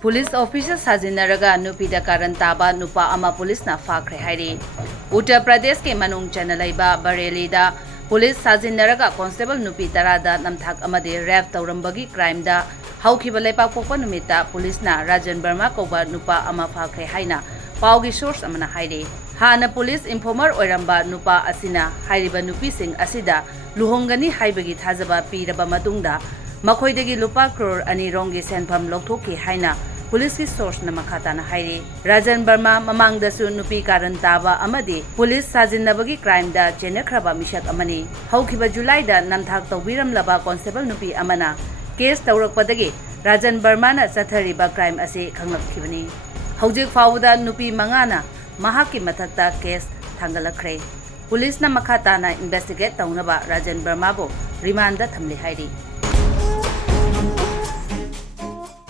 Police officer Sajinnaraga Nupida Karan Taba Nupa ama police na Fakhre hairi. Uttar Pradesh ke manung chanalaiba Bareilly da police Sajinnaraga constable Nupida da namthak amade rap taurambagi crime da haukiba leipak pokpa numita police na Rajan Burma koba Nupa ama Fakhre haina paugi source amana hairi. Hana police informer oiramba Nupa asina hairiba nupi sing asida luhongani haibagi thajaba piraba matungda Makhoidagi lupa crore ani rongi senpham lokthokki haina police ki source na makhata na hairi. Rajan Burma mamang dasu nupi Karan Taba amadi police sajinnabagi crime da chenakraba mishak amani. Haukiba July da namthak tawbiram laba constable nupi amana case tawrakpadagi Rajan Burma na sathariba crime ase khanglakkhibani. Haujik fawda nupi mangana mahaki mathakta case thangalakre. Police na makhata na investigate tawnaba Rajan Burma bo remand da thamli hairi.